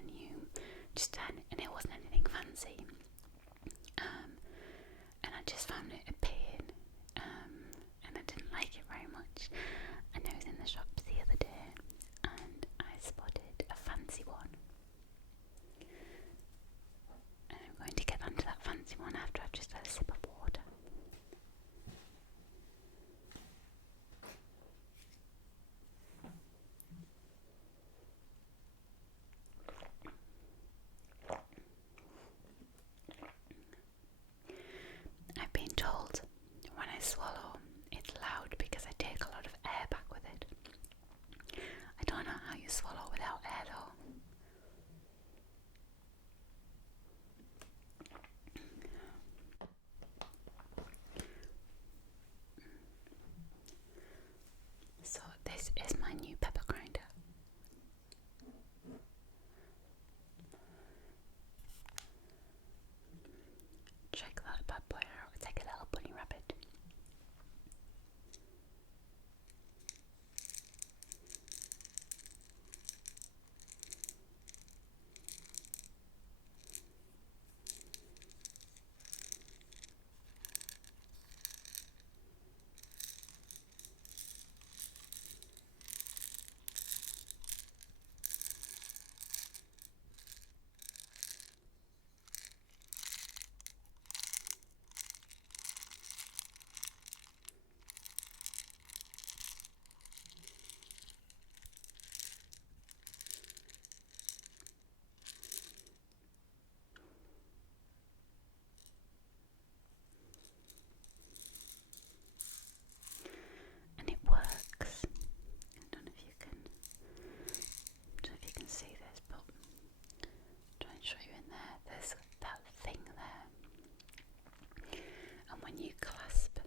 a new, and it wasn't anything fancy. And I just found it a pain, and I didn't like it very much. And I was in the shops the other day, and I spotted a fancy one. And I'm going to get onto that fancy one after I've just had a sip of water. I've been told when I swallow it's loud because I take a lot of air back with it. I don't know how you swallow without air though. So this is my new pepper grinder. Check that bad boy out. It's like a little bunny rabbit. And it works. I don't know if you can see this, but I'll try and show you in there. There's that thing there. And when you clasp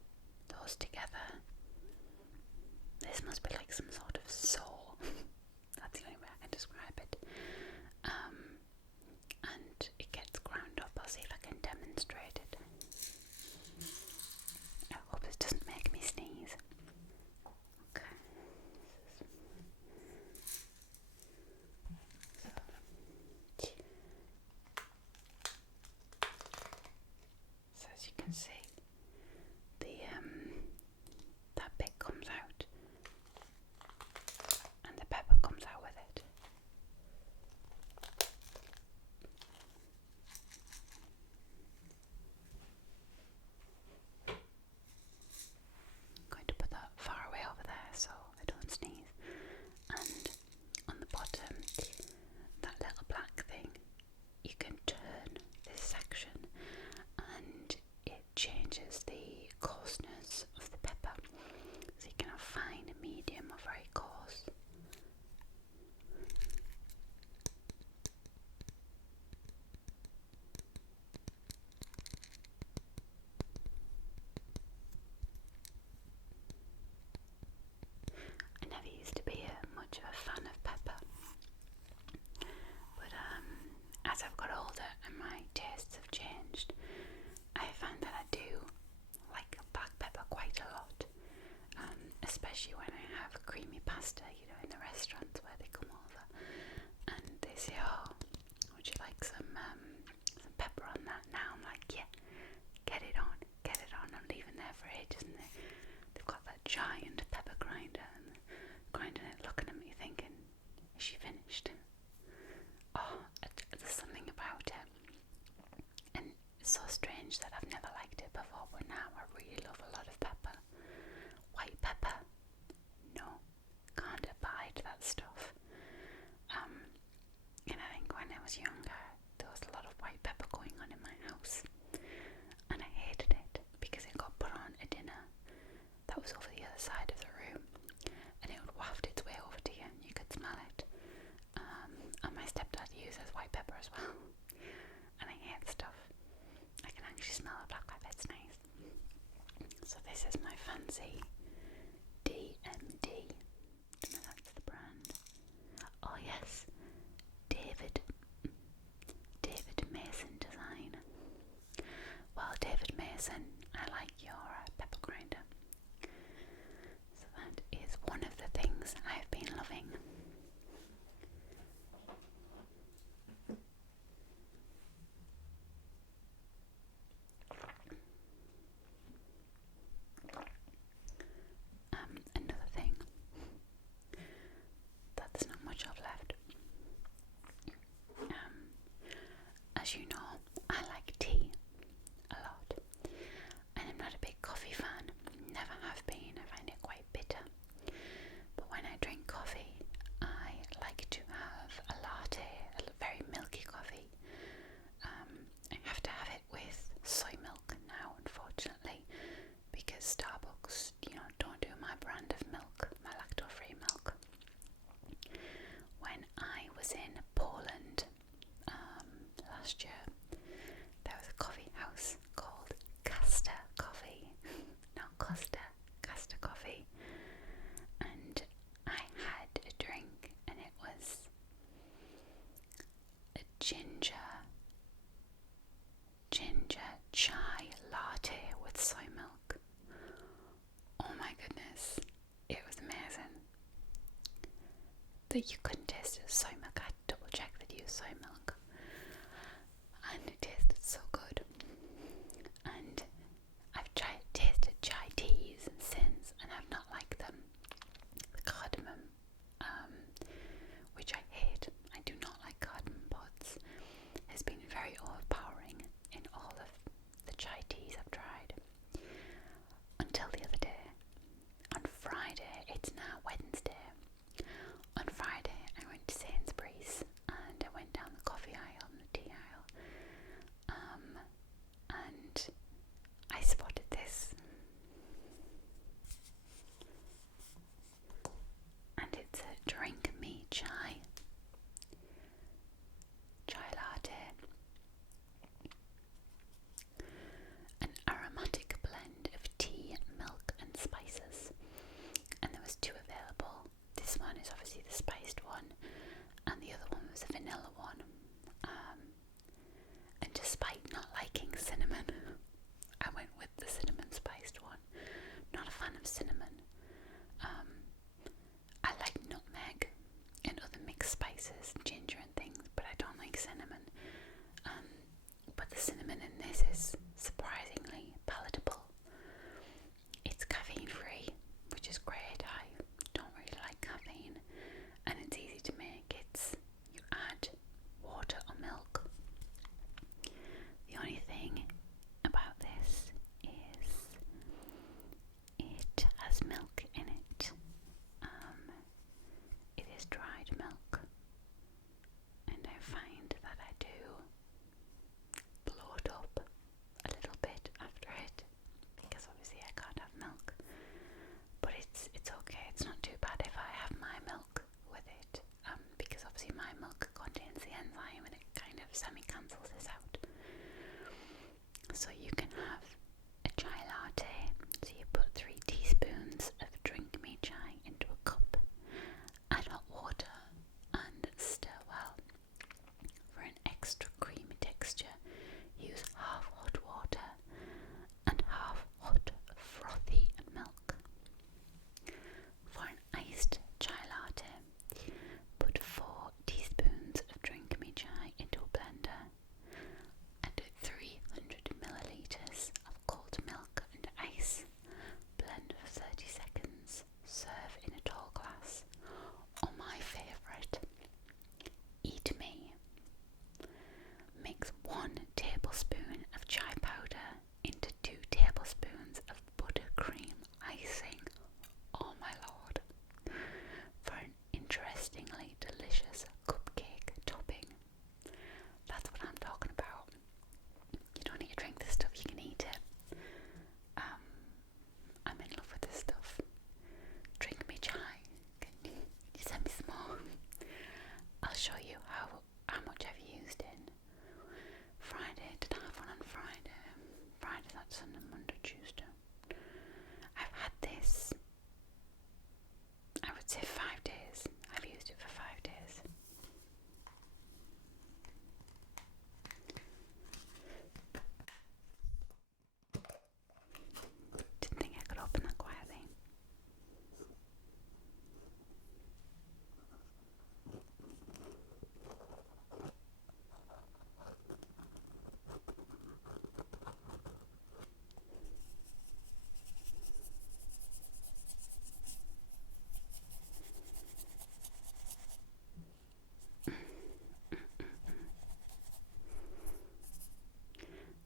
those together, this must be like some sort of saw. That's the only way I can describe it. And it gets ground up. I'll see if I can demonstrate it. I hope this doesn't make me sneeze. Okay. So as you can see, that bit comes out, and the pepper comes out with it. I'm going to put that far away over there so I don't sneeze. And on the bottom, that little black thing, you can turn this section and it changes the coarseness of the pepper. So you can have fine, medium or very coarse. I never used to be much of a fan of pepper, but as I've got older and my tastes have changed, I find that I do like black pepper quite a lot, especially when I have creamy pasta, in the restaurants where they come over and they say, oh, would you like some pepper on that? Now I'm like, yeah, get it on, I'm leaving there for ages, and they've got that giant pepper grinder and grinding it, looking at me thinking, is she finished? Oh, there's something about it, and it's so strange that I've never liked it before, but now I really love a lot of pepper. White pepper, no, can't abide that stuff. And I think when I was younger, there was a lot of white pepper going on in my house, and I hated it because it got put on a dinner that was over the other side of the room, and it would waft its way over to you, and you could smell it. And my stepdad uses white pepper as well, and I hate stuff. I can actually smell the black pepper, it's nice. So this is my fancy DMD. I don't know if that's the brand. Oh yes, David Mason design. Well, David Mason, I like your pepper grinder. So that is one of the things I've been loving. that you couldn't taste it as soy milk. I had to double check that you use soy milk, and it tasted so good. And I've tasted chai teas since, and I've not liked them. The cardamom, which I hate, I do not like cardamom pods, has been very overpowering in all of the chai teas I've tried. Until the other day, on Friday, it's now Wednesday. On Friday, I went to Sainsbury's and I went down the coffee aisle and the tea aisle, and I spotted this, and it's a drink me chai latte, an aromatic blend of tea, milk and spices, and there was 2 available. This one is obviously the spiced one, and the other one was a vanilla one. And despite not liking cinnamon, I went with the cinnamon spiced one. Not a fan of cinnamon. I like nutmeg and other mixed spices, ginger and things, but I don't like cinnamon. But the cinnamon in this is surprisingly palatable. It's caffeine free, which is great. I don't really like caffeine, and it's easy to make. You add water or milk. The only thing about this is it has milk in it. It is dried milk, and I find that I do bloat up a little bit after it, because obviously I can't have milk. But it's okay. It's not too bad if I have my milk with it, because obviously my milk contains the enzyme and it kind of semi-cancels this out. So you can have a chai latte. So you put 3 teaspoons of drink me chai into a cup, add hot water and stir well. For an extra creamy texture, use half hot water and half hot frothy milk. For an iced chai latte, put 4 teaspoons of drink me chai into a blender, add 300 milliliters of cold milk and ice, blend for 30 seconds, serve in a tall glass. Or my favourite, Eat Me. Mix 1 tablespoon of chai powder into 2 tablespoons of buttercream icing. Oh my lord. For an interestingly delicious cupcake topping. That's what I'm talking about. You don't need to drink this stuff, you can eat it. I'm in love with this stuff. Drink me chai. Can you send me some more? I'll show you how much I've used in Friday. Did I have one on Friday? Friday, that's Sunday, Monday, Tuesday. I've had this, I would say 5 days. I've used it for 5 days. Didn't think I could open that quietly.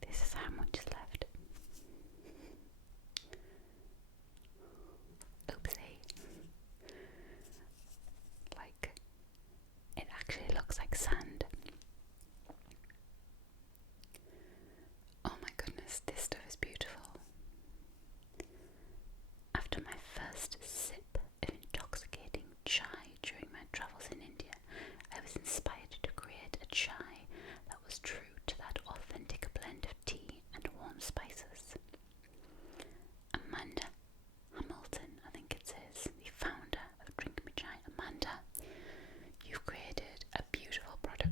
This is how much is left. Oopsie. Like, it actually looks like sand. Oh my goodness, this stuff is beautiful. After my first sip of intoxicating chai during my travels in India, I was inspired to create a chai that was true to that authentic blend of tea and warm spices. Amanda Hamilton, I think it says, the founder of Drink Me Chai. Amanda, you've created a beautiful product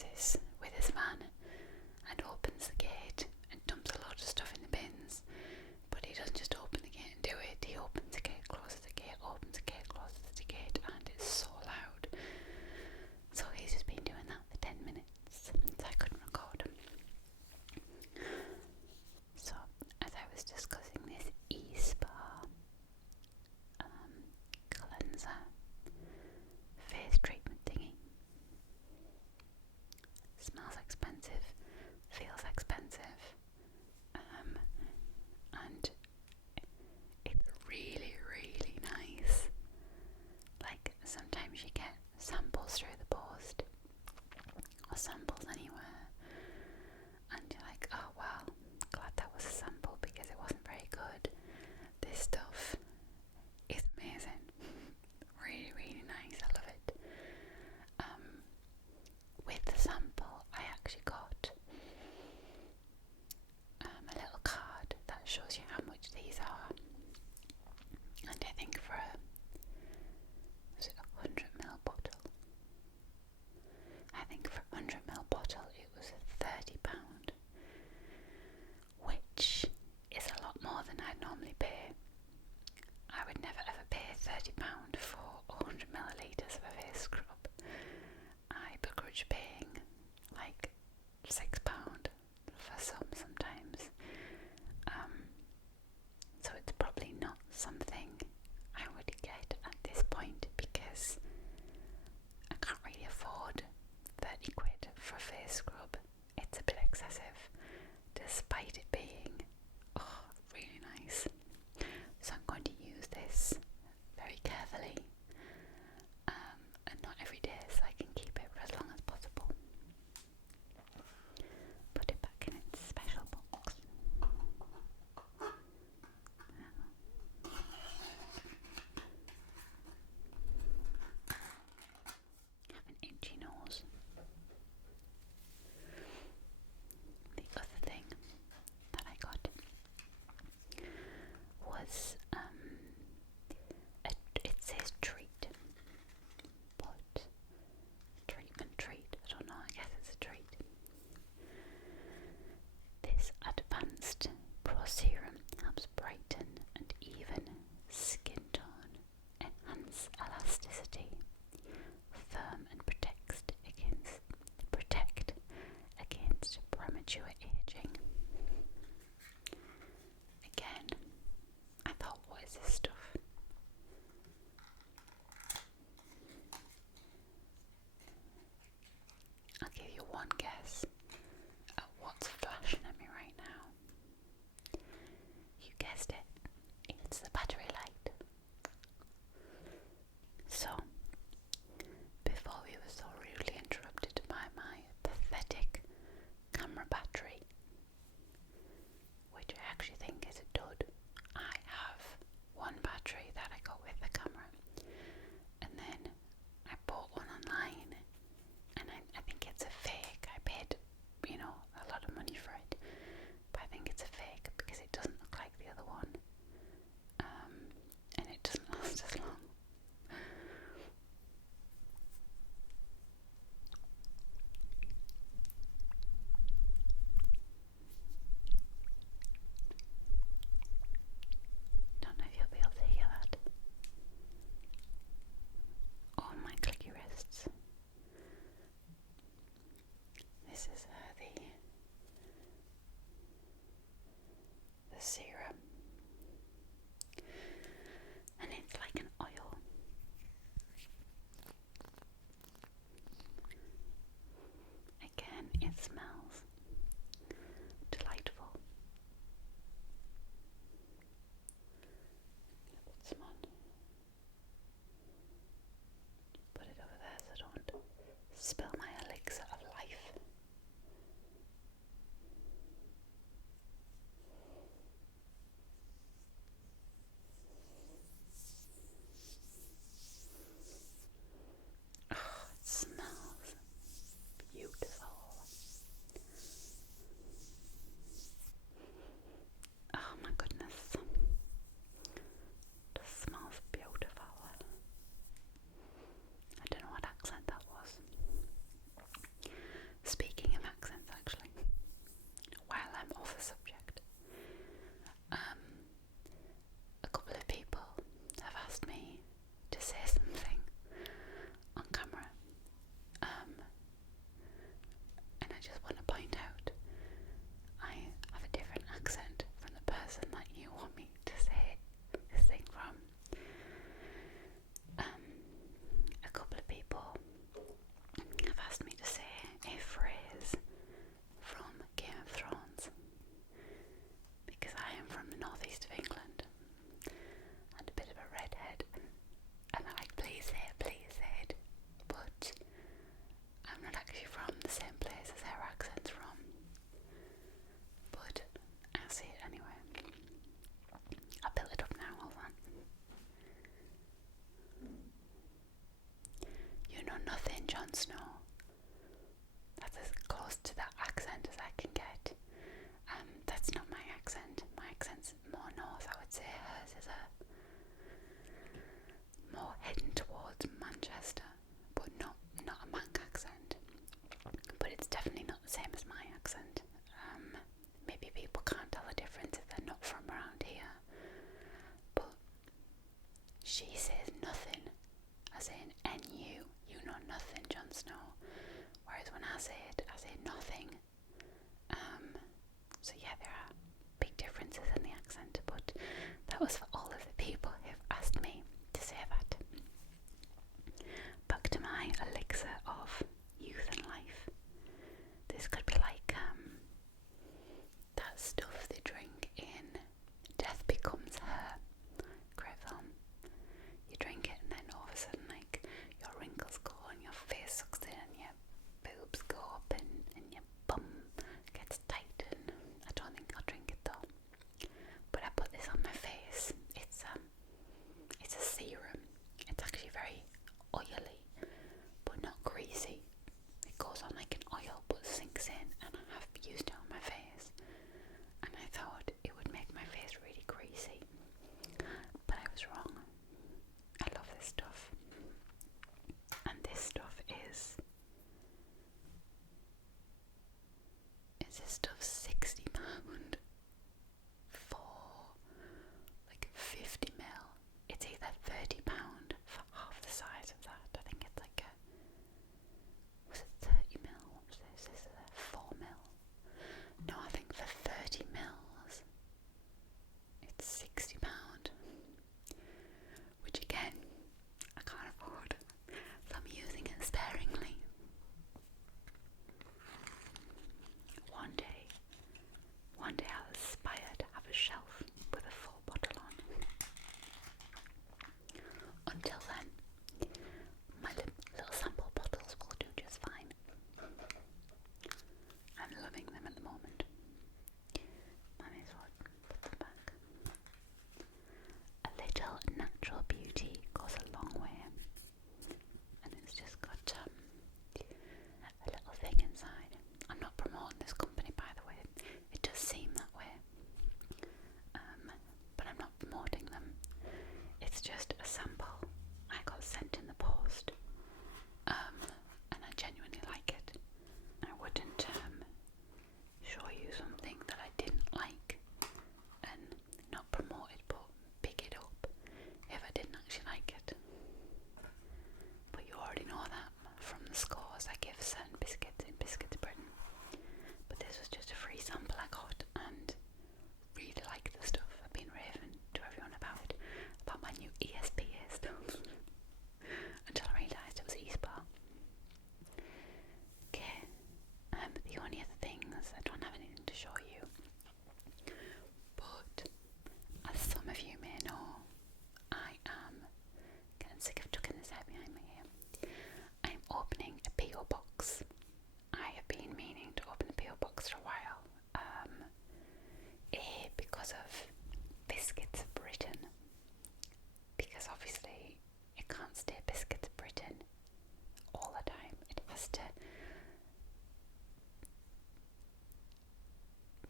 messes with his van and opens the gate and dumps a lot of stuff in the bins. But he doesn't just open the gate and do it. He opens the gate, closes the gate, opens the gate, closes the gate, and it's so loud. So he's just been doing that for 10 minutes, so I couldn't record. So as I was discussing this e-spa cleanser face treatment thingy, smells expensive, feels expensive, and it's really, really nice. Like, sometimes you get samples through the post, or samples anywhere, and you're like, oh well, glad that was a sample because it wasn't very good. This stuff is amazing. Really, really nice. I love it. With the sample, I actually got a little card that shows you how much these are. And I think for was it 100ml bottle? I think for a 100ml bottle it was £30, which is a lot more than I'd normally pay. I would never ever pay £30 for 100 millilitres of a face scrub. I begrudge paying like £6 for sometimes. So it's probably not something I would get at this point because I can't really afford 30 quid for a face scrub. It's a bit excessive, despite it being really nice. So I'm going to use this very carefully, and not every day, so I can keep it for as long as possible. Put it back in its special box. I have an itchy nose. The other thing that I got was it says treat, but treatment treat, I don't know, I guess it's a treat. This advanced pro serum helps brighten and even skin tone, enhance elasticity, firm and protect against premature aging. Again, I thought, what is this stuff? I'll give you one guess at what's flashing at me right now. You guessed it, it's the battery light. So, before we were so rudely interrupted by my pathetic camera battery, which I actually think is a dud, I have one battery that I got with the camera, and then I bought one online, and I think it's a fake. I paid, a lot of money for it, but I think it's a fake because it doesn't look like the other one, and it doesn't last as long. Don't know if you'll be able to hear that. Oh, my clicky wrists. This is the serum, and it's like an oil. Again, it smells delightful. I'm gonna put some on. Put it over there so I don't spill my elixir of life. Oh, it smells beautiful. Oh my goodness. It smells beautiful. I don't know what accent that was. Jon Snow. That's as close to that accent as I can get. That's not my accent. My accent's more north, I would say. Hers is more heading towards Manchester, but not a Manc accent. But it's definitely not the same as my accent. Maybe people can't tell the difference if they're not from around here. But she says nothing, as in N-U, you know nothing, Jon Snow. Whereas when I say it, I say nothing. So yeah, there are big differences in the accent, but that was for all of the people who've asked me to say that. Back to my elixir of youth and life. This could be like that stuff they drink in Death Becomes Her. Great film. You drink it and then all of a sudden like your wrinkles go and your face sucks in and your boobs go up and your bum gets tight, and I don't think I'll drink it though. But I put this on my face. It's a serum. It's actually very oily but not greasy. It goes on like an oil but sinks in, and I have used it on my face, and I thought it would make my face really greasy, but I was wrong. I love this stuff, and this stuff is this stuff £60 for like 50ml. It's either £30 for half the size of that. I think it's like was it 30ml? What was this? This is a 4ml. No, I think for 30ml it's £60, which again I can't afford, so I'm using it sparingly. One day I'll aspire to have a shelf with a full bottle on. Until then, my little sample bottles will do just fine. I'm loving them at the moment. I may as well put them back. A little natural beauty goes a long way, and it's just got a little thing inside. I'm not promoting this company, by the way. It does seem that way, but I'm not promoting them. It's just a sample I got sent in the post, and I genuinely like it. I wouldn't show you something that I didn't like and not promote it but pick it up if I didn't actually like it. But you already know that from the scores I give certain biscuits in Biscuits Britain. But this was just a free sample I got, and really like the stuff. I've been raving to everyone about my new ESPA stuff until I realised it was eSpa. Okay, the only other things, I don't have anything to show you, but as some of you may know, I am getting sick of tucking this out behind my ear. I'm opening a PO box. I have been meaning to open a PO box for a while. Because of Biscuits Britain, because obviously it can't stay Biscuits Britain all the time. It has to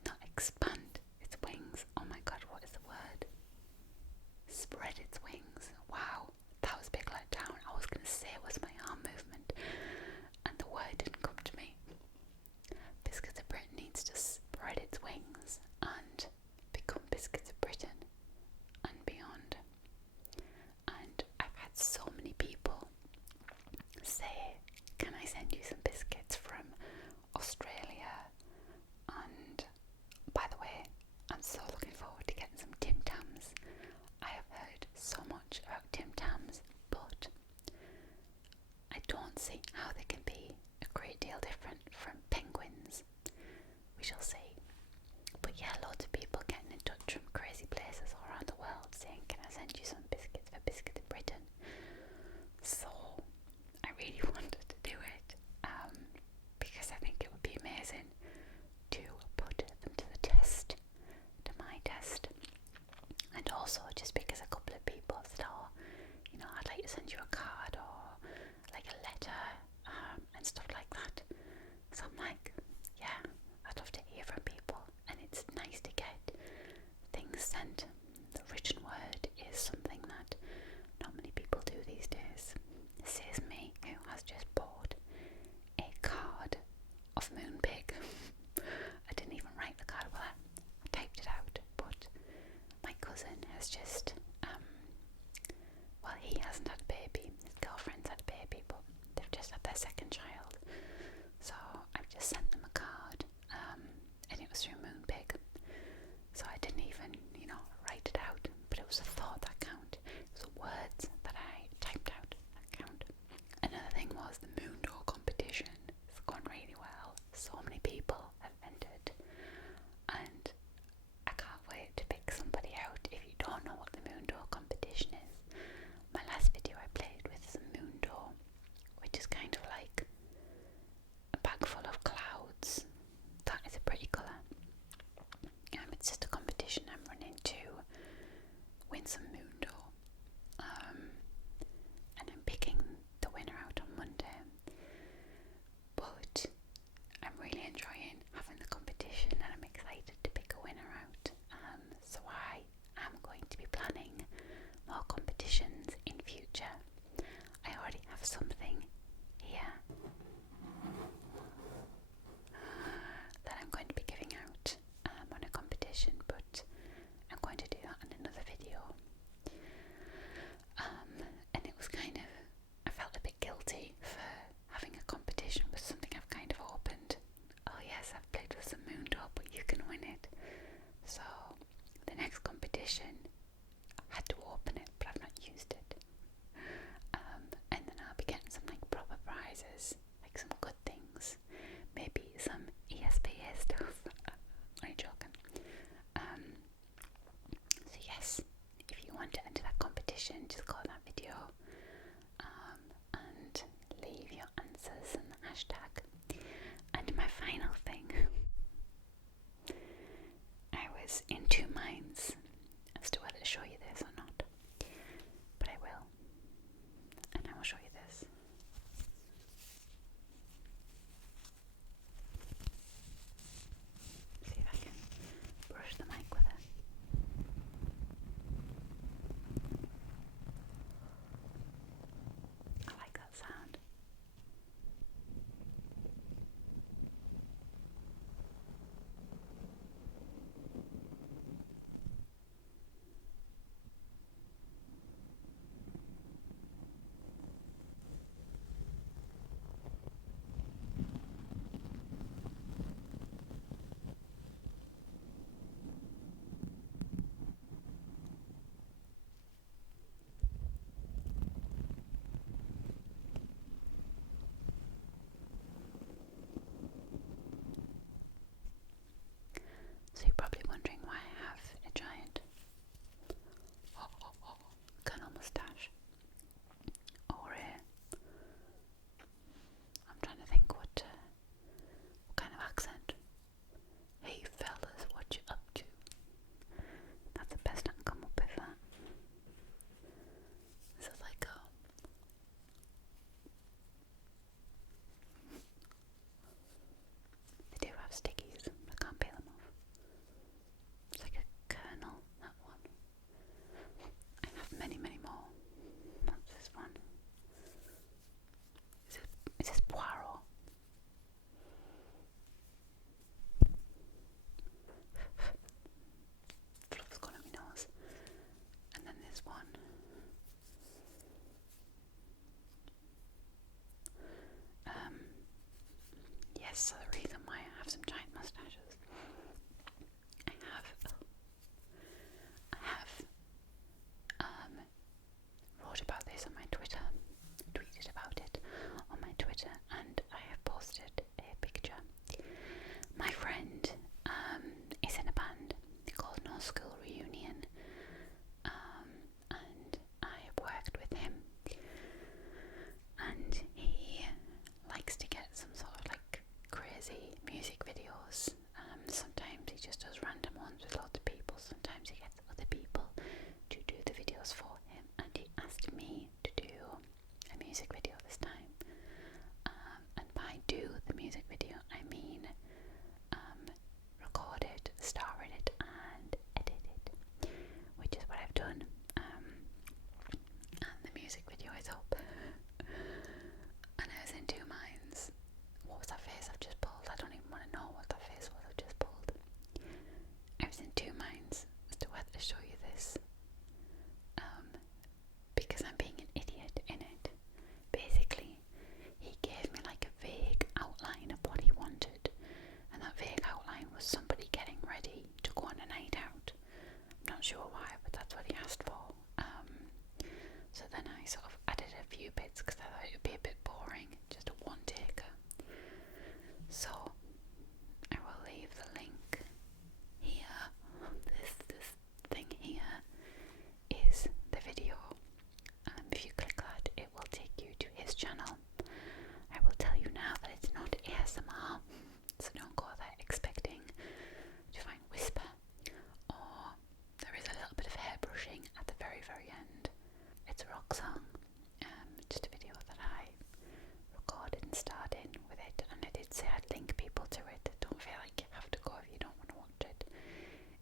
not expand its wings. Oh my god, what is the word? Spread its wings. Wow, that was a big letdown. I was going to say it was my arm movement, and the word didn't come to me. Biscuits of Britain needs to spread its wings and become Biscuits of Britain and beyond. And I've had so many people say, can I send you some biscuits from Australia? And by the way, I'm so looking forward to getting some Tim Tams. I have heard so much about Tim Tams, but I don't see how they can be a great deal different from penguins. We shall see. But yeah, loads of people getting in touch from crazy places all around the world saying, can I send you some biscuits for Biscuits Britain? So I really wanted to do it, because I think it would be amazing to put them to the test, to my test. And also just because a couple of people said, oh, I'd like to send you a card or like a letter, So I'm like, yeah, I'd love to hear from people, and it's nice to get things sent. The written word is something that not many people do these days. Says me, who has just bought a card of Moonpig. I didn't even write the card, well, I typed it out, but my cousin has just, well, he hasn't had a baby, his girlfriend's had a baby, but they've just had their second child. So I've just sent them a card, and it was through Moonpig. So I didn't even, write it out, but it was a thought that counted. It was the words that I typed out that count. Another thing was the moon door competition. It's gone really well. So many people have entered, and I can't wait to pick somebody out. If you don't know what the moon door competition is, my last video I played with some moon door, which is kind of like a bag full of clouds. That is a pretty colour. It's just a competition I'm running to win some moon door. And I'm picking the winner out on Monday. But I'm really enjoying having the competition, and I'm excited to pick a winner out. So I am going to be planning more competitions in future. I already have something here that I'm going to be giving out on a competition, but I'm going to do that in another video. And it was kind of, I felt a bit guilty for having a competition with something I've kind of opened. Oh yes, I've played with some moon door, but you can win it. So the next competition, I had to open it, but I've not used it. And then I'll be getting some like proper prizes, like some good things, maybe some ESPA stuff. I'm joking. So yes, if you want to enter that competition, just go to that video and leave your answers and the hashtag. And my final thing, I was in two minds as to whether to show you this or not, but I will, and I will show you this. See if I can brush the mic with it. I like that sound. So you're probably wondering why I have a giant colonel moustache, or I'm trying to think what kind of accent. Hey fellas, what you up to? That's the best I can come up with. That this is like they do have stickies, I can't peel them off. It's like a kernel, that one. I have many more. What's this one? Is this Poirot? Fluff's gone at my nose. And then this one. Yes, so the reason why I have some giant moustaches, I have wrote about this on my Twitter, tweeted about it on my Twitter, and I have posted a picture. My friend is in a band called No School Reunion, and I have worked with him, and he likes to get some sort of like crazy music video just a video that I recorded and starred in with it, and I did say I'd link people to it. Don't feel like you have to go if you don't want to watch it.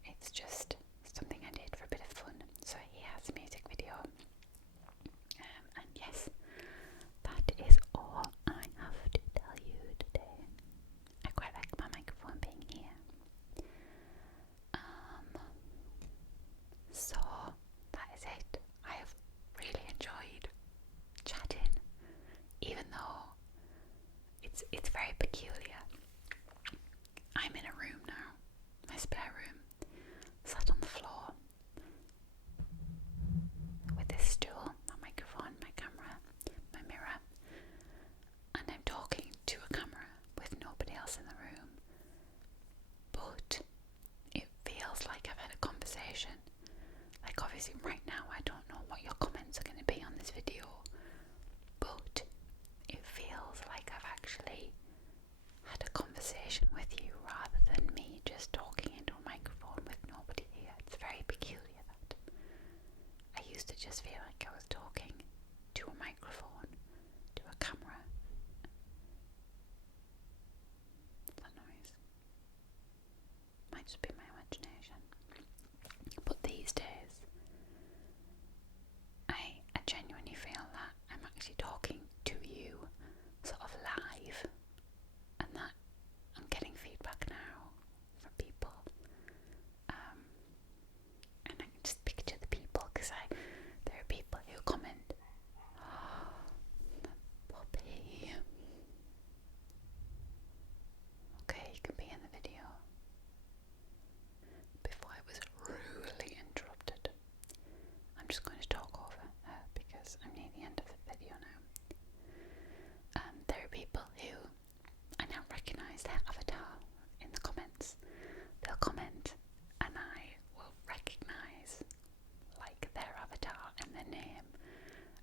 It's just something I did for a bit of fun. So he has a music video. And yes, that is all I have to tell you today. I quite like my microphone being here. So that is it. I have really enjoyed chatting, even though it's very peculiar. I'm in a room now, my spare room, sat on the floor with this stool, my microphone, my camera, my mirror, and I'm talking to a camera with nobody else in the room, but it feels like I've had a conversation. Like, obviously right now I don't know what your comments are going to be on this video, but it feels like I've actually had a conversation with you rather than me just talking into a microphone with nobody here. It's very peculiar that I used to just feel like I was talking to a microphone, to a camera. That noise might just be my imagination. But these days I genuinely feel that I'm actually talking to you sort of live, and that I'm getting feedback now from people, and I can just picture the people, because there are people who comment, "Oh, the puppy. Okay, you can be in the video." Before I was rudely interrupted, I'm just going to talk over her because I'm near the end of the video now. There are people who I now recognise their avatar in the comments. They'll comment and I will recognise like their avatar and their name,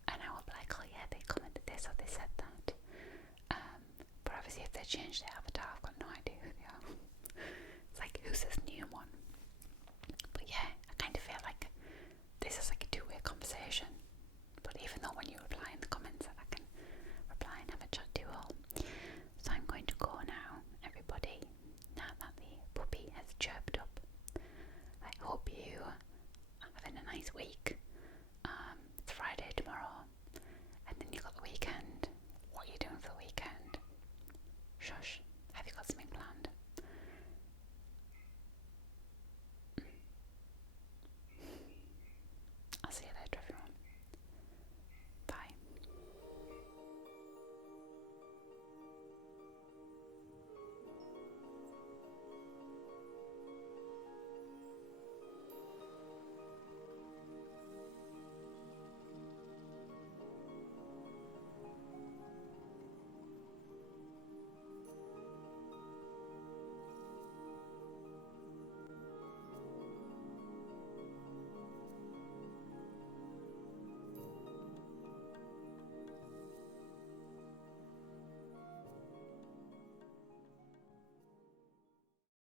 and I will be like, oh yeah, they commented this or they said that. But obviously if they change their avatar